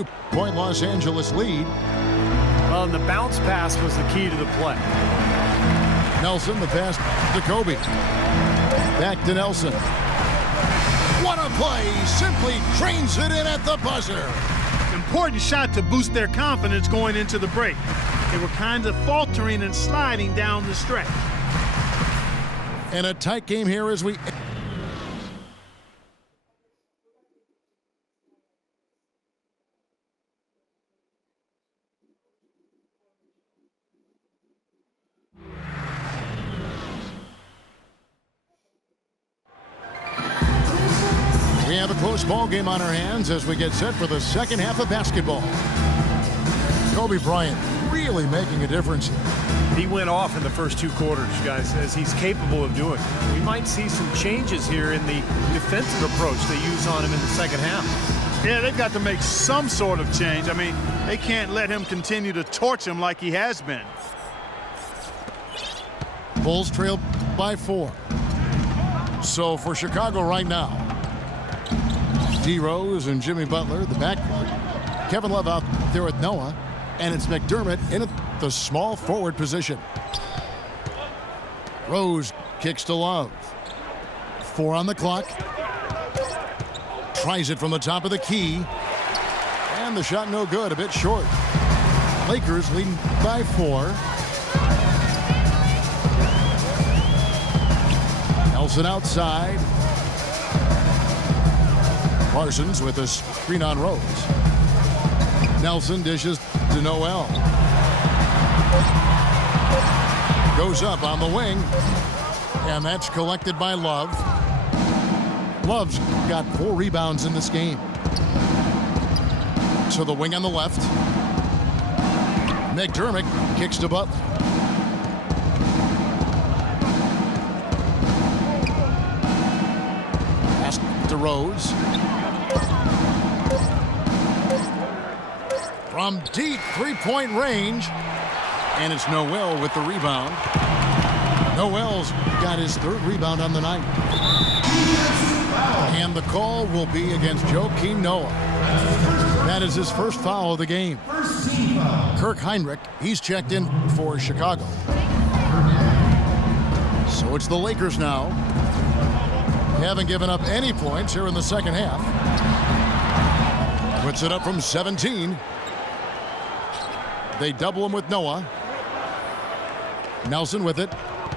2-point Los Angeles lead. Well, and the bounce pass was the key to the play. Nelson, the pass to Kobe. Back to Nelson. What a play! Simply trains it in at the buzzer. Important shot to boost their confidence going into the break. They were kind of faltering and sliding down the stretch. And a tight game here as we... We have a close ball game on our hands as we get set for the second half of basketball. Kobe Bryant really making a difference here. He went off in the first 2 quarters, guys, as he's capable of doing. We might see some changes here in the defensive approach they use on him in the second half. Yeah, they've got to make some sort of change. I mean, they can't let him continue to torch him like he has been. Bulls trail by 4. So for Chicago right now, D. Rose and Jimmy Butler, the backcourt. Kevin Love out there with Noah. And it's McDermott in the small forward position. Rose kicks to Love. 4 on the clock. Tries it from the top of the key. And the shot no good, a bit short. Lakers leading by 4. Nelson outside. Parsons with a screen on Rose. Nelson dishes to Noel. Goes up on the wing. And that's collected by Love. Love's got 4 rebounds in this game. So the wing on the left. McDermott kicks to Butler. Pass to Rose. From deep 3-point range. And it's Noel with the rebound. Noel's got his 3rd rebound on the night. And the call will be against Joakim Noah. That is his first foul of the game. Kirk Hinrich, he's checked in for Chicago. So it's the Lakers now. They haven't given up any points here in the second half. Puts it up from 17. They double him with Noah. Nelson with it.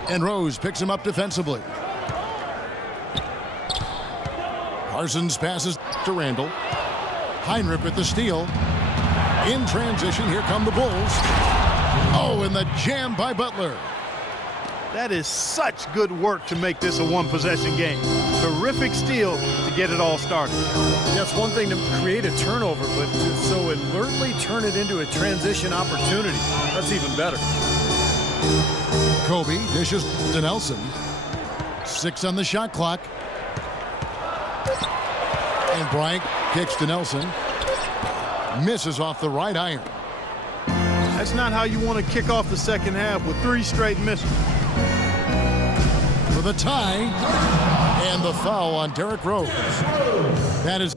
And Rose picks him up defensively. Parsons passes to Randall. Hinrich with the steal. In transition, here come the Bulls. Oh, and the jam by Butler. That is such good work to make this a 1-possession game. Terrific steal to get it all started. Yeah, it's one thing to create a turnover, but to so alertly turn it into a transition opportunity, that's even better. Kobe dishes to Nelson. 6 on the shot clock. And Bryant kicks to Nelson. Misses off the right iron. That's not how you want to kick off the second half with 3 straight misses. For the tie. And the foul on Derrick Rose. That is...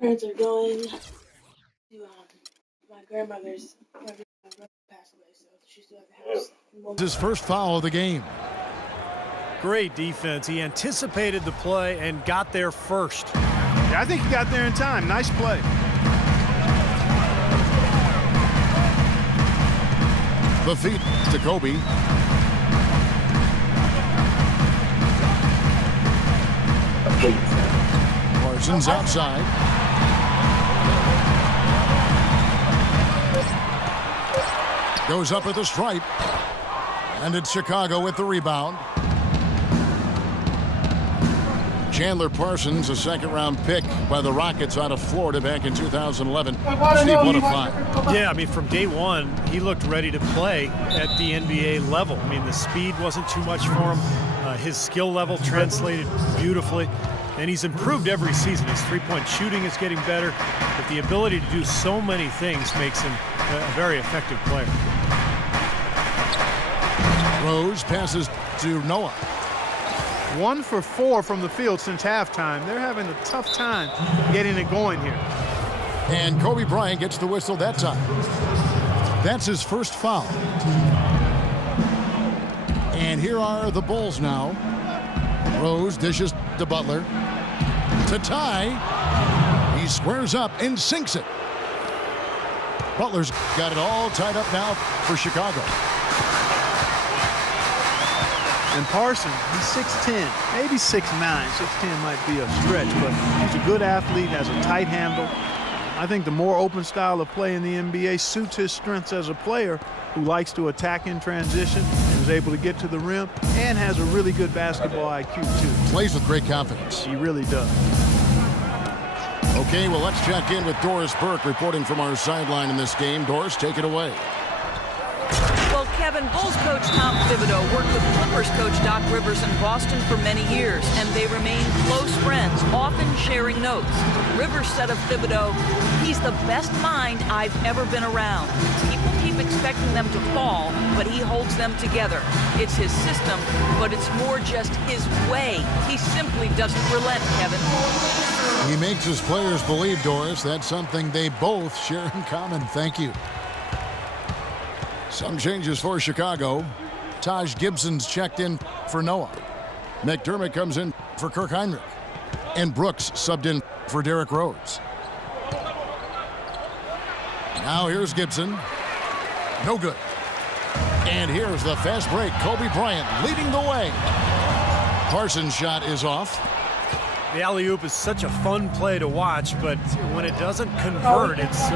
Parents are going to my grandmother's. My brother passed away, so she's still at the house. His first foul of the game. Great defense. He anticipated the play and got there first. Yeah, I think he got there in time. Nice play. The feed to Kobe. Parsons outside. Goes up with a stripe. And it's Chicago with the rebound. Chandler Parsons, a 2nd-round pick by the Rockets out of Florida back in 2011. Steve, what a find. Yeah, I mean, from day one, he looked ready to play at the NBA level. I mean, the speed wasn't too much for him. His skill level translated beautifully. And he's improved every season. His 3-point shooting is getting better. But the ability to do so many things makes him a very effective player. Rose passes to Noah. 1 for 4 from the field since halftime. They're having a tough time getting it going here. And Kobe Bryant gets the whistle that time. That's his first foul. And here are the Bulls now. Rose dishes to Butler. To tie. He squares up and sinks it. Butler's got it all tied up now for Chicago. And Parsons, he's 6'10", maybe 6'9". 6'10" might be a stretch, but he's a good athlete, has a tight handle. I think the more open style of play in the NBA suits his strengths as a player who likes to attack in transition, is able to get to the rim, and has a really good basketball IQ too. Plays with great confidence. He really does. Okay, well, let's check in with Doris Burke reporting from our sideline in this game. Doris, take it away. Well, Kevin, Bulls coach Tom Thibodeau worked with Clippers coach Doc Rivers in Boston for many years, and they remain close friends, often sharing notes. Rivers said of Thibodeau, "He's the best mind I've ever been around. People keep expecting them to fall, but he holds them together. It's his system, but it's more just his way. He simply doesn't relent, Kevin." He makes his players believe, Doris. That's something they both share in common. Thank you. Some changes for Chicago. Taj Gibson's checked in for Noah. McDermott comes in for Kirk Hinrich. And Brooks subbed in for Derrick Rose. Now here's Gibson. No good. And here's the fast break. Kobe Bryant leading the way. Parsons' shot is off. The alley-oop is such a fun play to watch, but when it doesn't convert, it's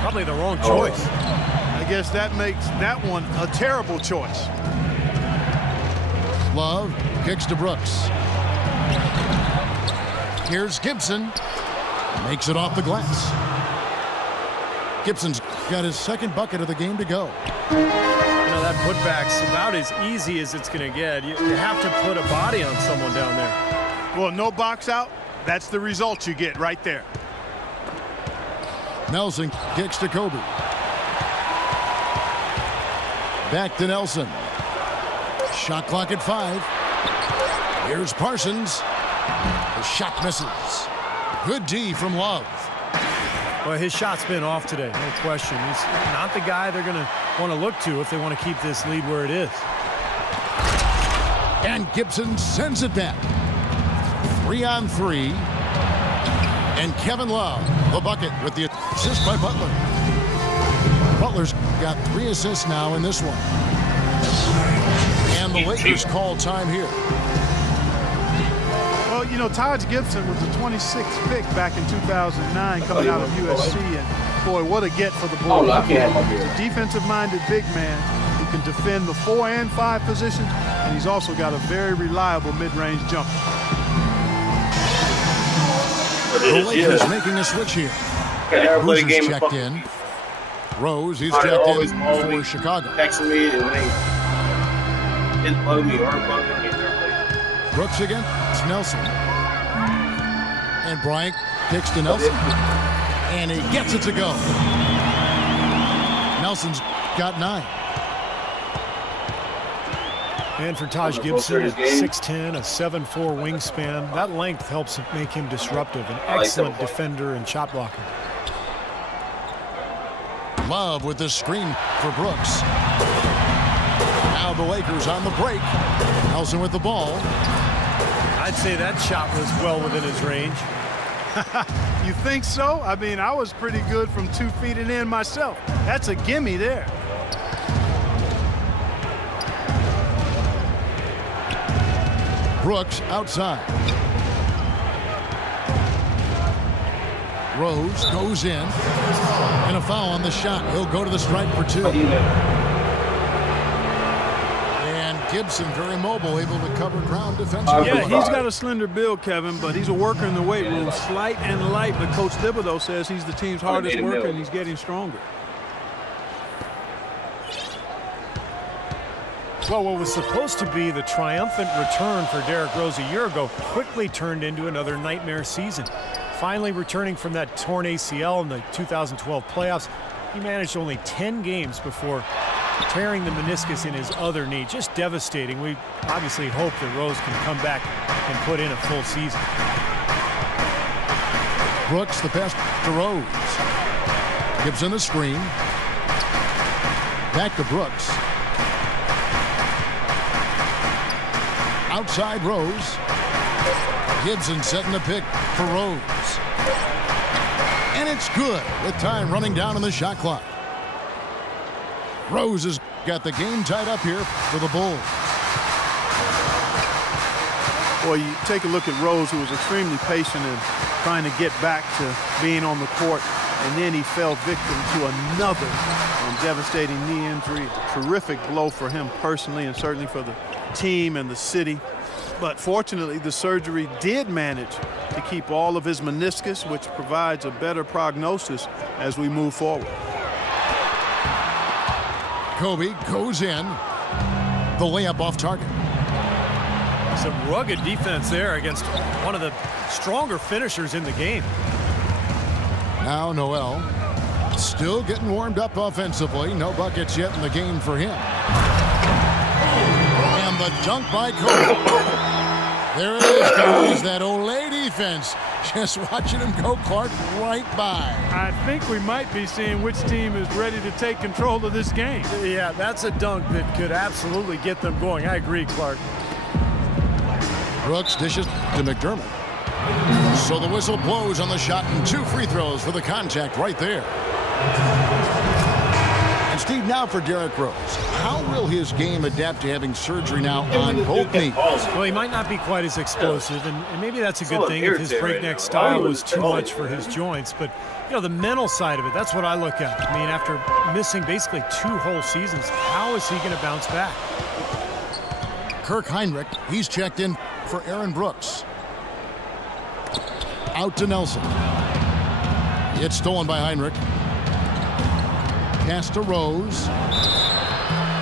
probably the wrong choice. I guess that makes that one a terrible choice. Love kicks to Brooks. Here's Gibson. Makes it off the glass. Gibson's got his second bucket of the game to go. You know, that putback's about as easy as it's going to get. You have to put a body on someone down there. Well, no box out. That's the result you get right there. Nelson kicks to Kobe. Back to Nelson. Shot clock at 5. Here's Parsons. The shot misses. Good D from Love. Well, his shot's been off today, no question. He's not the guy they're going to want to look to if they want to keep this lead where it is. And Gibson sends it back. 3-on-3. And Kevin Love, the bucket with the assist by Butler. Butler's got 3 assists now in this one. And the Lakers call time here. Well, you know, Taj Gibson was the 26th pick back in 2009 coming out of USC. And, boy, what a get for the Bulls. He's a defensive-minded big man who can defend the 4 and 5 positions, and he's also got a very reliable mid-range jumper. The Lakers making a switch here. Rose is checked in. Rose, he's checked in for Chicago. Texting me and when they didn't bug me or bug me, Brooks against Nelson. And Bryant kicks to Nelson. And he gets it to go. Nelson's got 9. And for Taj Gibson at 6'10", a 7'4" wingspan, that length helps make him disruptive, an excellent defender and shot blocker. Love with the screen for Brooks. Now the Lakers on the break. Nelson with the ball. I'd say that shot was well within his range. You think so? I mean, I was pretty good from 2 feet and in myself. That's a gimme there. Brooks outside. Rose goes in. And a foul on the shot. He'll go to the stripe for 2. And Gibson very mobile, able to cover ground defensively. Yeah, he's got a slender build, Kevin, but he's a worker in the weight room. Slight and light, but Coach Thibodeau says he's the team's hardest worker and he's getting stronger. Well, what was supposed to be the triumphant return for Derrick Rose a year ago quickly turned into another nightmare season. Finally returning from that torn ACL in the 2012 playoffs, he managed only 10 games before tearing the meniscus in his other knee. Just devastating. We obviously hope that Rose can come back and put in a full season. Brooks, the pass to Rose. Gibson the screen. Back to Brooks. Outside Rose. Gibson setting the pick for Rose. And it's good with time running down on the shot clock. Rose has got the game tied up here for the Bulls. Well, you take a look at Rose, who was extremely patient in trying to get back to being on the court, and then he fell victim to another devastating knee injury. Terrific blow for him personally and certainly for the team and the city. But fortunately, the surgery did manage to keep all of his meniscus, which provides a better prognosis as we move forward. Kobe goes in. The layup off target. Some rugged defense there against one of the stronger finishers in the game. Now Noel still getting warmed up offensively. No buckets yet in the game for him. And the dunk by Kobe. There it is, guys. That Olay defense. Just watching him go, Clark, right by. I think we might be seeing which team is ready to take control of this game. Yeah, that's a dunk that could absolutely get them going. I agree, Clark. Brooks dishes to McDermott. So the whistle blows on the shot and 2 free throws for the contact right there. And Steve, now for Derrick Rose. How will his game adapt to having surgery now on both knees? Well, he might not be quite as explosive, and maybe that's a good thing if his breakneck style was too much for his joints. But, you know, the mental side of it, that's what I look at. I mean, after missing basically 2 whole seasons, how is he going to bounce back? Kirk Heinrich, he's checked in for Aaron Brooks. Out to Nelson. It's stolen by Heinrich. Pass to Rose.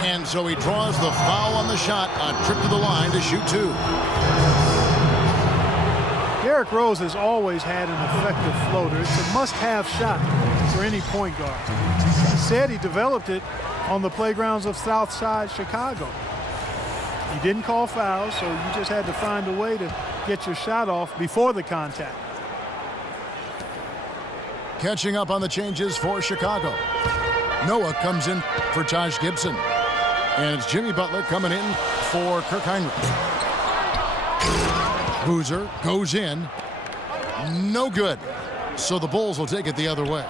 And so he draws the foul on the shot. A trip to the line to shoot 2. Derrick Rose has always had an effective floater. It's a must-have shot for any point guard. He said he developed it on the playgrounds of Southside Chicago. You didn't call fouls, so you just had to find a way to get your shot off before the contact. Catching up on the changes for Chicago. Noah comes in for Taj Gibson. And it's Jimmy Butler coming in for Kirk Heinrich. Boozer goes in. No good. So the Bulls will take it the other way.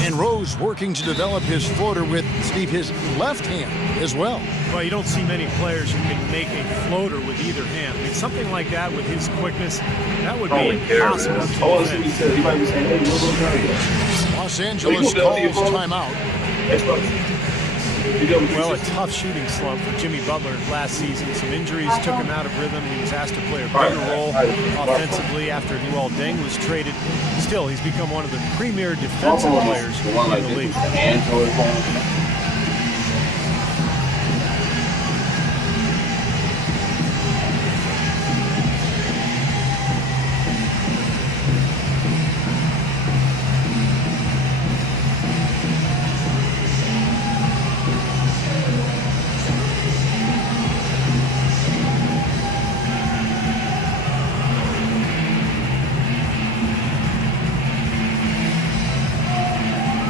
And Rose working to develop his floater with, Steve, his left hand as well. Well, you don't see many players who can make a floater with either hand. I mean, something like that with his quickness, that would be impossible to defend. Los Angeles calls timeout. Well, a tough shooting slump for Jimmy Butler last season. Some injuries took him out of rhythm. He was asked to play a bigger role offensively after Luol Deng was traded. Still, he's become one of the premier defensive players in the league.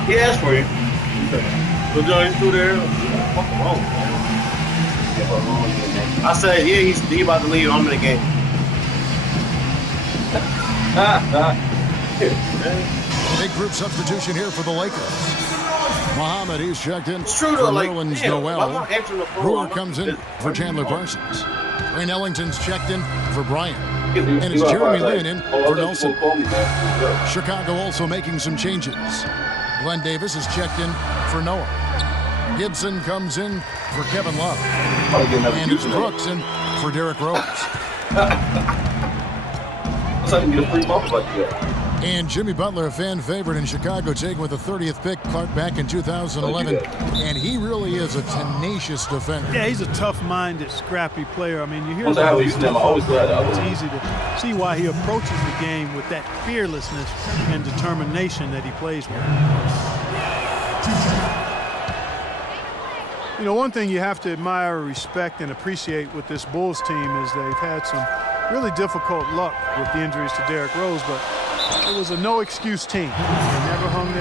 He asked for you. So Johnny through there. What's wrong? I said, yeah, he's about to leave. I'm in the game. Big group substitution here for the Lakers. Muhammad, he's checked in It's true for though, like, Nerlens damn, I'm Noel. not answering the phone. Brewer comes in for Chandler Parsons. Wayne Ellington's checked in for Bryant. And it's Jeremy Lin in for Nelson. Chicago also making some changes. Glenn Davis is checked in for Noah. Gibson comes in for Kevin Love. And it's Brooks in for Derrick Rose. And Jimmy Butler, a fan favorite in Chicago, taken with the 30th pick, Clark, back in 2011. And he really is a tenacious defender. Yeah, he's a tough-minded, scrappy player. I mean, you hear about his stuff. It's easy to see why he approaches the game with that fearlessness and determination that he plays with. You know, one thing you have to admire, respect, and appreciate with this Bulls team is they've had some really difficult luck with the injuries to Derrick Rose, but it was a no-excuse team. They never hung their